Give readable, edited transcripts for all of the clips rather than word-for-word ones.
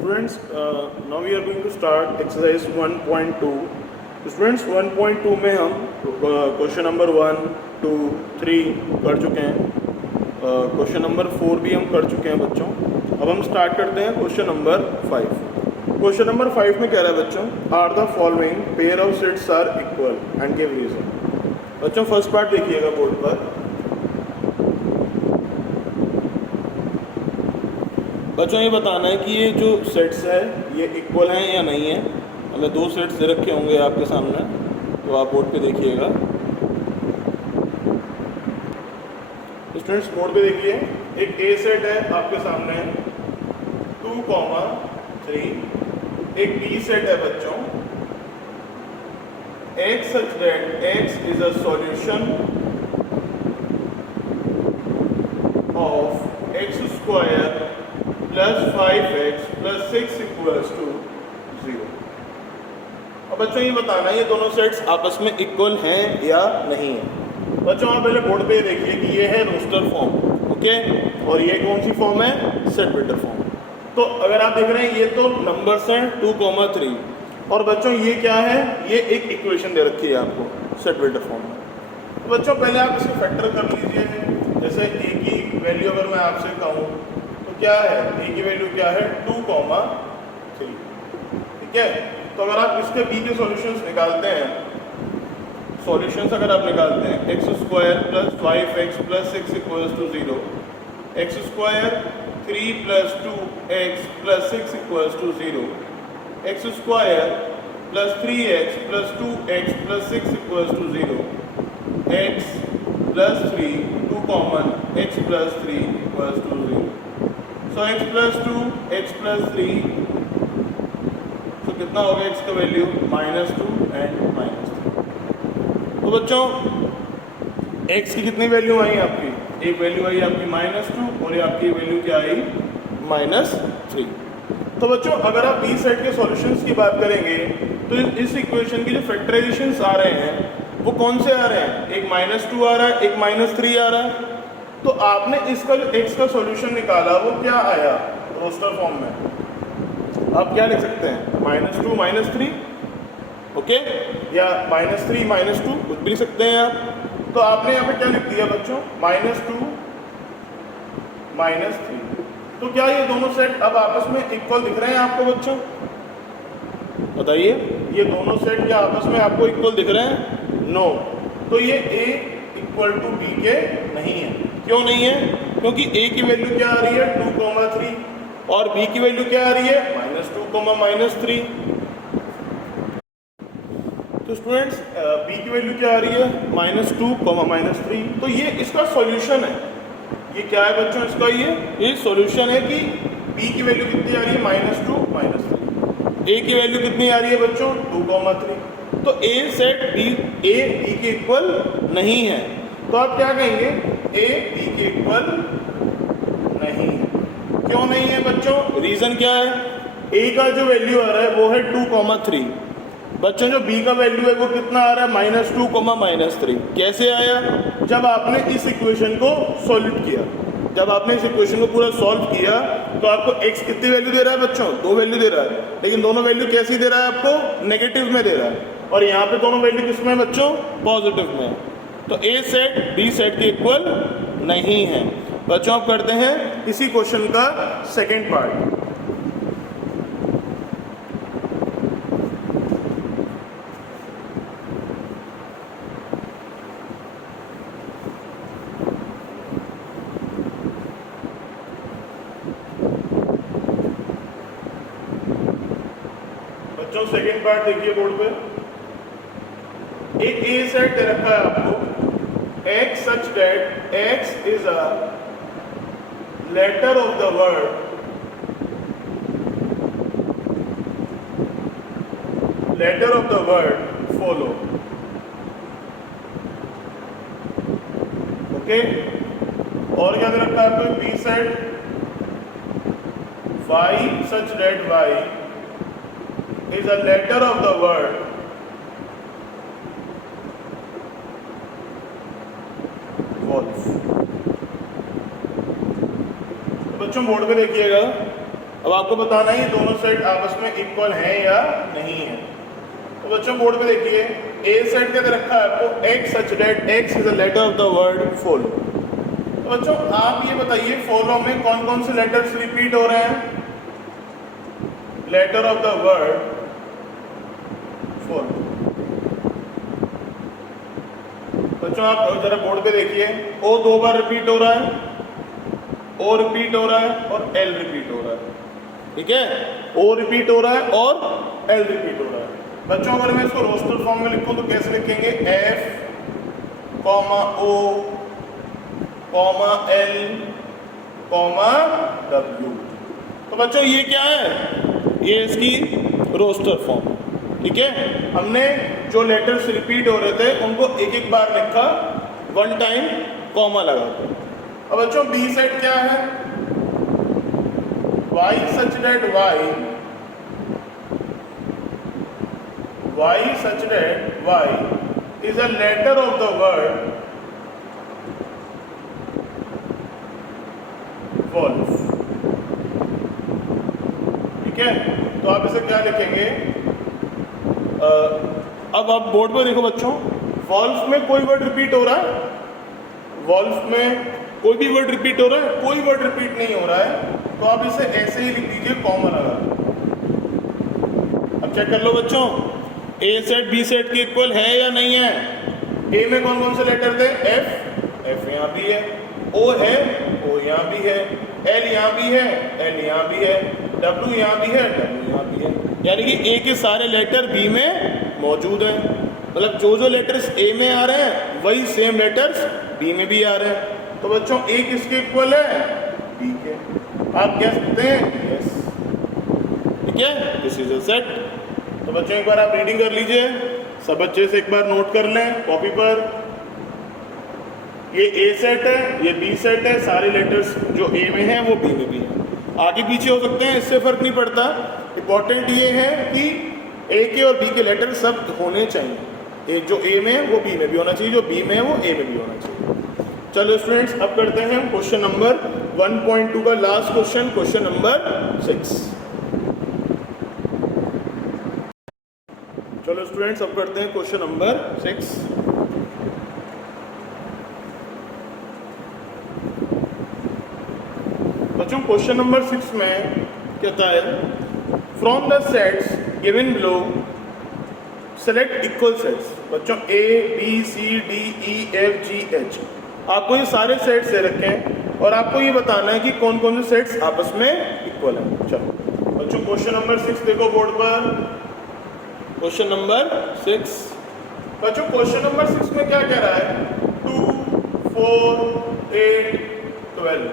Students, now we are going to start exercise 1.2. Students 1.2 में हम question number 1, 2, 3 कर चुके हैं, क्वेश्चन नंबर 4 भी हम कर चुके हैं बच्चों। अब हम स्टार्ट करते हैं क्वेश्चन नंबर 5। क्वेश्चन नंबर 5 में कह रहा है बच्चों, are the following pair of sets are equal and give reason. बच्चों फर्स्ट पार्ट देखिएगा बोर्ड पर। बच्चों ये बताना है कि ये जो सेट्स है ये इक्वल हैं या नहीं है। मतलब दो सेट्स दे रखे होंगे आपके सामने, तो आप बोर्ड पे देखिएगा। स्टूडेंट्स बोर्ड पे देखिए, एक ए सेट है आपके सामने 2, 3। एक बी सेट है बच्चों x such that x is a solution of x square plus 5x plus 6 equals to 0। अब बच्चों ये बताना है ये दोनों सेट्स आपस में इक्वल हैं या नहीं है। बच्चों आप पहले बोर्ड पे देखिए कि ये है रोस्टर फॉर्म, ओके, और ये कौन सी फॉर्म है, सेट वेक्टर फॉर्म। तो अगर आप देख रहे हैं ये तो नंबर्स हैं 2, 3, और बच्चों ये क्या है, ये एक इक्वेशन दे रखी है आपको सेट वेक्टर फॉर्म में। तो बच्चों पहले आप इसको फैक्टर कर लीजिए। जैसे ए की वैल्यू अगर मैं आपसे कहूँ तो क्या है, ए की वैल्यू क्या है 2, 3, ठीक है। तो अगर आप इसके बी के सॉल्यूशंस निकालते हैं, सॉल्यूशंस अगर आप निकालते हैं x square plus 5x plus 6 equals to 0, x square 3 plus 2x plus 6 equals to 0, x square plus 3x plus 2x plus 6 equals to 0, x plus 3 2 common x plus 3 equals to 0। So x plus 2 x plus 3, तो कितना हो गया x का value -2 and -3। तो बच्चों x की कितनी value आई आपकी, एक वैल्यू आई आपकी -2 और ये आपकी वैल्यू क्या आई -3। तो बच्चों अगर आप बी सेट के सॉल्यूशंस की बात करेंगे तो इस इक्वेशन की जो फैक्टराइजेशंस आ रहे हैं वो कौन से आ रहे हैं, एक -2 आ रहा है, एक -3 आ रहा है। तो आपने इसका जो x का सॉल्यूशन निकाला वो क्या आया रोस्टर फॉर्म में, आप क्या लिख सकते हैं -2 -3, ओके, या -3 -2 कुछ भी लिख सकते हैं आप। तो आपने यहाँ पे क्या लिख दिया बच्चों, -2 -3। तो क्या ये दोनों सेट अब आपस में इक्वल दिख रहे हैं आपको बच्चों, बताइए, ये दोनों सेट क्या आपस में आपको इक्वल दिख रहे हैं, नो। तो ये a इक्वल टू b के नहीं है। क्यों नहीं है, क्योंकि a की वैल्यू क्या आ रही है 2, 3 और b की वैल्यू क्या आ रही है -2, -3। तो स्टूडेंट्स b की वैल्यू क्या आ रही है -2, -3। तो ये इसका सॉल्यूशन है। ये क्या है बच्चों, इसका ये सॉल्यूशन है कि b की वैल्यू कितनी आ रही है -2, -3। a की वैल्यू कितनी आ रही है बच्चों 2, 3। तो a सेट b के इक्वल नहीं है। तो आप क्या कहेंगे, a b के इक्वल नहीं है। क्यों नहीं है बच्चों, रीजन क्या है, a का जो वैल्यू आ रहा है वो है 2, 3। बच्चों जो b का वैल्यू है वो कितना आ रहा है -2, -3। कैसे आया, जब आपने इस इक्वेशन को सॉल्व किया। जब आपने इस इक्वेशन को पूरा सॉल्व किया तो आपको x कितनी वैल्यू दे रहा है बच्चों, 2 वैल्यू दे रहा है, लेकिन दोनों वैल्यू कैसी दे रहा है आपको, नेगेटिव में दे रहा है, और यहाँ पे दोनों वैल्यू किस में बच्चों, पॉजिटिव में। तो a सेट b सेट के इक्वल नहीं है। बच्चों आप करते हैं इसी क्वेश्चन का सेकेंड पार्ट। बच्चों सेकेंड पार्ट देखिए बोर्ड पे, एक ए सेट दे रखा है आपको x such that x is a letter of the word follow, okay. और क्या दे रखा है आपको B set y such that y is a letter of the word false। तो बच्चों बोर्ड पे देखिएगा, अब आपको बताना है ये दोनों सेट आपस में इक्वल हैं या नहीं है। तो बच्चों बोर्ड पे देखिए, ए सेट के अंदर रखा है आपको x such that x is a letter of the word follow। तो बच्चों आप ये बताइए फॉलो में कौन कौन से लेटर्स रिपीट हो रहे हैं? Letter of the word follow. बच्चों आप जरा बोर्ड पे देखिए, ओ 2 बार रिपीट हो रहा है, ओ रिपीट हो रहा है और एल रिपीट हो रहा है। ठीक है, ओ रिपीट हो रहा है और एल रिपीट हो रहा है। बच्चों अगर मैं इसको रोस्टर फॉर्म में लिखूं तो कैसे लिखेंगे? एफ कॉमा ओ कॉमा एल कॉमा डब्ल्यू। तो बच्चों ये क्या है? ये इसकी रोस्टर फॉर्म। ठीक है, हमने जो लेटर्स रिपीट हो रहे थे उनको एक एक बार लिखा, वन टाइम कॉमा लगा कर। अब बच्चों बी सेट क्या है? y such that y such that y is a letter of the word wolf। ठीक है, तो आप इसे क्या लिखेंगे? अब आप बोर्ड पर देखो बच्चों, वॉल्फ में कोई वर्ड रिपीट हो रहा है? वॉल्फ में कोई भी वर्ड रिपीट हो रहा है? कोई वर्ड रिपीट नहीं हो रहा है, तो आप इसे ऐसे ही लिख दीजिए कॉमा लगा। अब चेक कर लो बच्चों, ए सेट बी सेट के इक्वल है या नहीं है? ए में कौन कौन से लेटर थे? एफ, एफ यहाँ भी है, ओ है, ओ यहाँ भी है, एल यहाँ भी है, एल यहाँ भी है, डब्ल्यू यहाँ भी है, डब्ल्यू यहाँ भी है। यानी कि ए के सारे लेटर बी में मौजूद हैं। मतलब जो लेटर्स ए में आ रहे हैं वही सेम लेटर्स बी में भी आ रहे हैं। तो बच्चों ए किसके इक्वल है? बी के। आप कह सकते हैं यस। ठीक है, दिस इज अ सेट। तो बच्चों एक बार आप रीडिंग कर लीजिए, सब बच्चे से एक बार नोट कर लें कॉपी पर। ये ए सेट है, ये बी सेट है, सारे लेटर्स जो ए में हैं वो बी में भी हैं। आगे पीछे हो सकते हैं, इससे फर्क नहीं पड़ता। इंपॉर्टेंट ये है कि ए के और बी के लेटर सब होने चाहिए। एक जो ए में है वो बी में भी होना चाहिए, जो बी में है वो ए में भी होना चाहिए। चलो स्टूडेंट्स, अब करते हैं क्वेश्चन नंबर 1.2 का लास्ट क्वेश्चन, क्वेश्चन नंबर 6। चलो स्टूडेंट्स, अब करते हैं क्वेश्चन नंबर 6। बच्चों क्वेश्चन नंबर 6 में कहता है, from the sets given below select equal sets. बच्चों A B C D E F G H, आपको ये सारे सेट्स दे रखे हैं और आपको ये बताना है कि कौन कौन से सेट्स आपस में इक्वल हैं। चलो बच्चों क्वेश्चन नंबर 6 देखो बोर्ड पर। क्वेश्चन नंबर 6, बच्चों क्वेश्चन नंबर 6 में क्या कह रहा है? 2 4 8 12।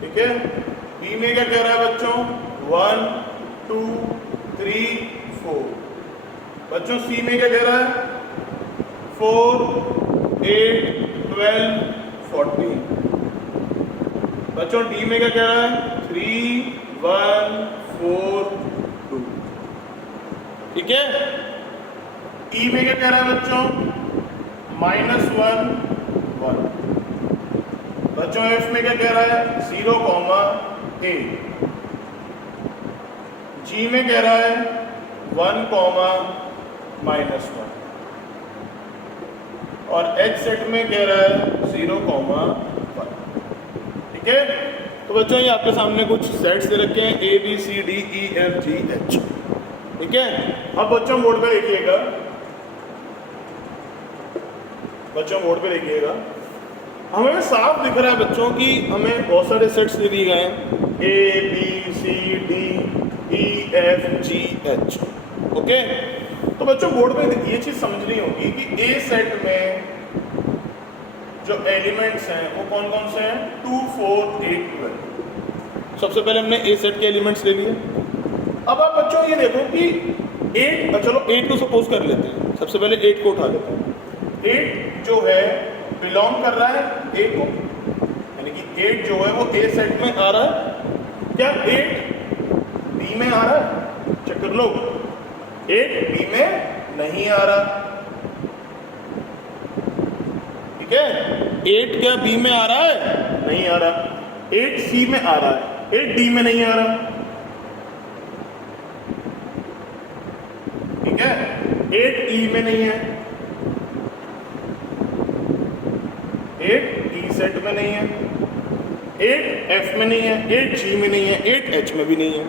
ठीक है, बी में क्या कह रहा है बच्चों? 1 2 3 4। बच्चों सी में क्या कह रहा है? 4 8 12 14। बच्चों डी में क्या कह रहा है? 3 1 4 2। ठीक है, ई में क्या कह रहा है बच्चों? -1 1। बच्चों एफ में क्या कह रहा है? 0 8। जी में कह रहा है 1 -1। और एच सेट में कह रहा है 0 1। ठीक है, तो बच्चों ये आपके सामने कुछ सेट्स दे रखे हैं, A B C D E F G H. ठीक है, अब बच्चों बोर्ड पे देखिएगा, बच्चों बोर्ड पे देखिएगा, हमें साफ दिख रहा है बच्चों कि हमें बहुत सारे सेट्स दे दिए गए हैं, A B C D E F G H. Okay, तो बच्चों बोर्ड पे ये चीज़ समझनी होगी कि ए सेट में जो एलिमेंट्स हैं वो कौन कौन से हैं? 2 4 8 12। सबसे पहले हमने ए सेट के एलिमेंट्स ले लिए। अब आप बच्चों ये देखो कि 8, चलो 8 को सपोज कर लेते हैं, सबसे पहले 8 को उठा लेते हैं। 8 जो है बिलोंग कर रहा है ए को, यानी कि 8 जो है वो ए सेट में आ रहा है। क्या 8 बी में आ रहा है? चेक कर लो, 8 बी में नहीं आ रहा। ठीक है, 8 क्या बी में आ रहा है? नहीं आ रहा। 8 सी में आ रहा है। 8 डी में नहीं आ रहा, ठीक है, 8 ई में नहीं है, 8 ई सेट में नहीं है, 8 एफ में नहीं है, 8 जी में नहीं है, 8 एच में भी नहीं है।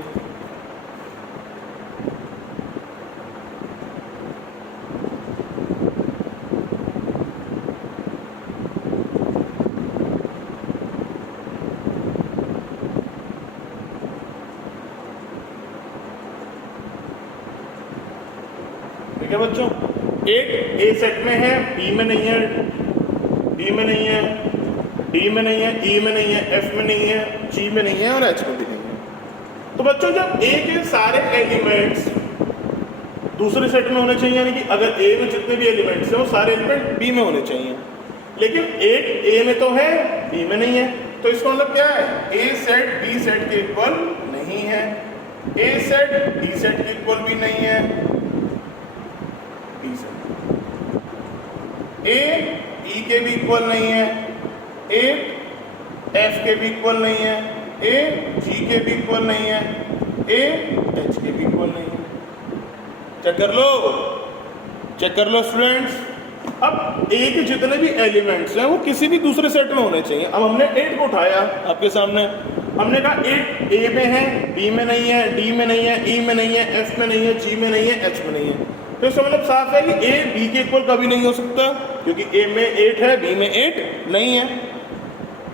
ठीक है बच्चों, 8 ए सेट में है, बी में नहीं है, डी में नहीं है, डी में नहीं है, ई में नहीं है, एफ में नहीं है, जी में नहीं है और एच में भी नहीं है। तो बच्चों जब ए के सारे एलिमेंट्स दूसरे सेट में होने चाहिए, यानी कि अगर ए में जितने भी एलिमेंट्स हैं वो सारे एलिमेंट बी में होने चाहिए, लेकिन 8 ए में तो है, बी में नहीं है, तो इसका मतलब क्या है, ए सेट बी सेट के इक्वल नहीं है, ए सेट डी सेट के इक्वल भी नहीं है, बी सेट ए ई के भी इक्वल नहीं है, ए एफ के भी इक्वल नहीं है, ए जी के भी इक्वल नहीं है, ए एच के भी इक्वल नहीं है। चेक कर लो स्टूडेंट्स। अब ए के जितने भी एलिमेंट्स हैं वो किसी भी दूसरे सेट में होने चाहिए। अब हमने 8 को उठाया आपके सामने, हमने कहा 8 ए में है, बी में नहीं है, डी में नहीं है, ई में नहीं है, एफ में नहीं है, जी में नहीं है, एच में नहीं है। तो इसका मतलब साफ है कि ए बी के इक्वल कभी नहीं हो सकता, क्योंकि ए में 8 है, बी में 8 नहीं है,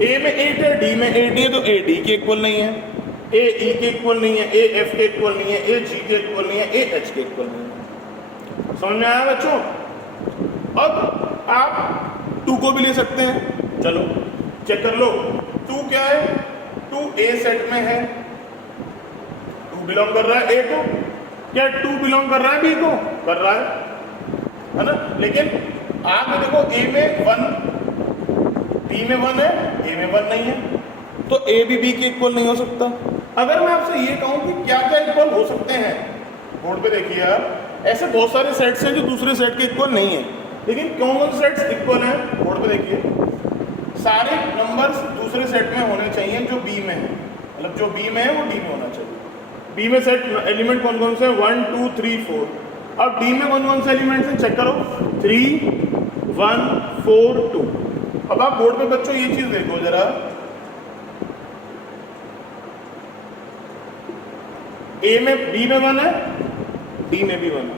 ए में 8 है, डी में 8 है, तो ए डी के इक्वल नहीं है, ए ई के इक्वल नहीं है, ए एफ के इक्वल नहीं है, ए जी के इक्वल नहीं है, ए एच के इक्वल नहीं है। समझ में आया बच्चों? अब आप 2 को भी ले सकते हैं, चलो चेक कर लो। 2 क्या है, 2 ए सेट में है, 2 बिलोंग कर रहा है ए को, क्या 2 बिलोंग कर रहा है बी को? कर रहा है ना, लेकिन आप देखो ए में 1, बी में 1 है, ए में 1 नहीं है, तो ए भी बी के इक्वल नहीं हो सकता। अगर मैं आपसे ये कहूं कि क्या क्या इक्वल हो सकते हैं, बोर्ड पे देखिए आप, ऐसे बहुत सारे सेट्स हैं जो दूसरे सेट के इक्वल नहीं है, लेकिन कौन कौन से सेट्स इक्वल हैं, बोर्ड पे देखिए। सारे नंबर्स दूसरे सेट में होने चाहिए जो बी में है, मतलब जो बी में है वो डी में होना चाहिए। बी में सेट एलिमेंट कौन कौन से हैं, 1 2 3 4। अब डी में कौन कौन से एलिमेंट्स हैं, चेक करो, 3 1 4 2। अब आप बोर्ड पे बच्चों ये चीज देखो जरा, ए में बी में 1 है, डी में भी 1 है,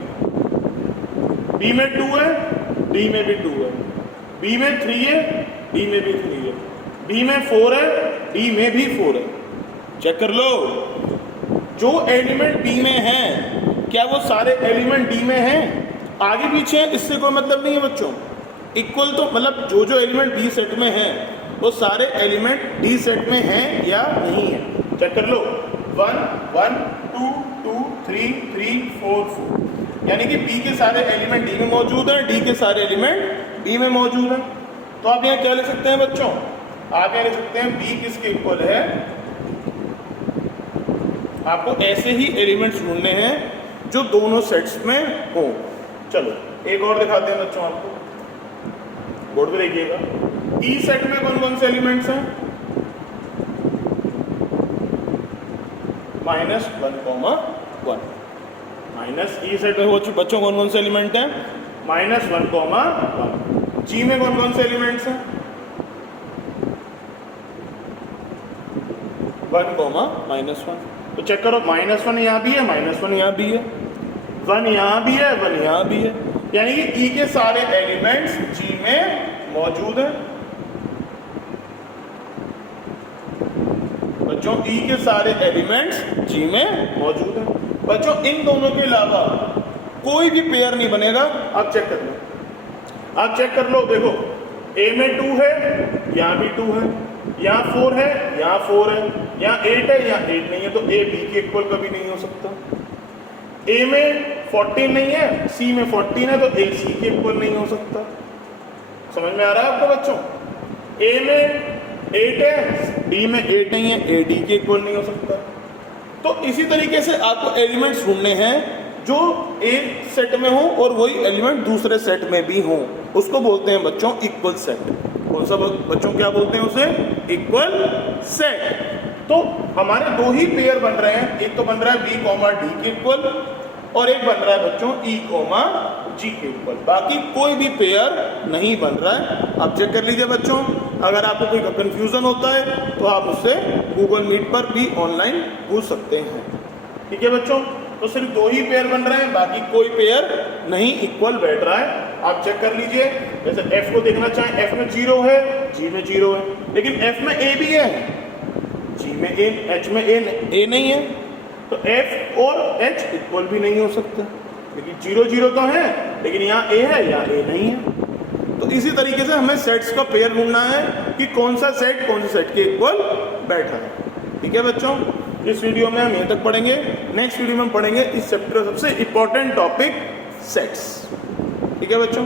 बी में 2 है, डी में भी 2 है, बी में 3 है, डी में भी 3 है, बी में 4 है, डी में भी 4 है। चेक कर लो, जो एलिमेंट बी में है क्या वो सारे एलिमेंट डी में हैं? आगे पीछे इससे कोई मतलब नहीं है बच्चों। इक्वल तो मतलब जो जो एलिमेंट बी सेट में है वो सारे एलिमेंट डी सेट में हैं या नहीं है। चेक कर लो, 1 1 2 2 3 3 4 4, यानी कि बी के सारे एलिमेंट डी में मौजूद हैं, डी के सारे एलिमेंट बी में मौजूद हैं। तो आप यहाँ क्या लिख सकते हैं बच्चों, आप यहाँ लिख सकते हैं बी किसके इक्वल है। आपको ऐसे ही एलिमेंट्स ढूंढने हैं जो दोनों सेट्स में हो। चलो एक और दिखाते हैं बच्चों आपको, बोर्ड पे देखिएगा। ई सेट में कौन कौन से एलिमेंट्स हैं, -1, -1। माइनस ई सेट में बच्चों कौन कौन से एलिमेंट हैं, -1, -1। जी में कौन कौन से एलिमेंट्स हैं, 1, -1। तो चेक करो, -1 यहाँ भी है, -1 यहाँ भी है, 1 यहाँ भी है, 1 यहाँ भी है, यानी कि ई के सारे एलिमेंट्स जी में मौजूद हैं। बच्चों ई के सारे एलिमेंट्स जी में मौजूद हैं। बच्चों इन दोनों के अलावा कोई भी पेयर नहीं बनेगा। आप चेक कर लो, आप चेक कर लो, देखो ए में 2 है, यहाँ भी 2 है, यहाँ 4 है, यहाँ 4 है, यहाँ 8 है, यहाँ 8 नहीं है, तो ए बी के इक्वल कभी नहीं हो सकता। ए में 14 नहीं है, सी में 14 है, तो ए सी के इक्वल नहीं हो सकता। समझ में आ रहा है आपको बच्चों? ए में 8 है, डी में 8 नहीं है, ए डी के इक्वल नहीं हो सकता। तो इसी तरीके से आपको एलिमेंट्स ढूंढने हैं जो एक सेट में हो और वही एलिमेंट दूसरे सेट में भी हो, उसको बोलते हैं बच्चों इक्वल सेट। कौन सा बच्चों क्या बोलते हैं उसे, इक्वल सेट। तो हमारे दो ही पेयर बन रहे हैं, एक तो बन रहा है बी कॉमा डी के इक्वल और एक बन रहा है बच्चों ई कॉमा जी के इक्वल, बाकी कोई भी पेयर नहीं बन रहा है। आप चेक कर लीजिए बच्चों, अगर आपको कोई कंफ्यूजन होता है तो आप उससे गूगल मीट पर भी ऑनलाइन पूछ सकते हैं। ठीक है बच्चों, तो सिर्फ दो ही पेयर बन रहे हैं, बाकी कोई पेयर नहीं इक्वल बैठ रहा है। आप चेक कर लीजिए, जैसे f को देखना चाहें, f में 0 है, g में 0 है, लेकिन f में a भी है, g में a, h में a नहीं है, तो f और h इक्वल भी नहीं हो सकते, क्योंकि 0 0 तो है लेकिन यहाँ a है यहाँ a नहीं है। तो इसी तरीके से हमें सेट्स का पेयर ढूंढना है कि कौन सा सेट के इक्वल बैठा है। ठीक है बच्चों, इस वीडियो में हम यहीं तक पढ़ेंगे। नेक्स्ट वीडियो में हम पढ़ेंगे इस चैप्टर का सबसे इंपॉर्टेंट टॉपिक सेट्स। ठीक है बच्चों।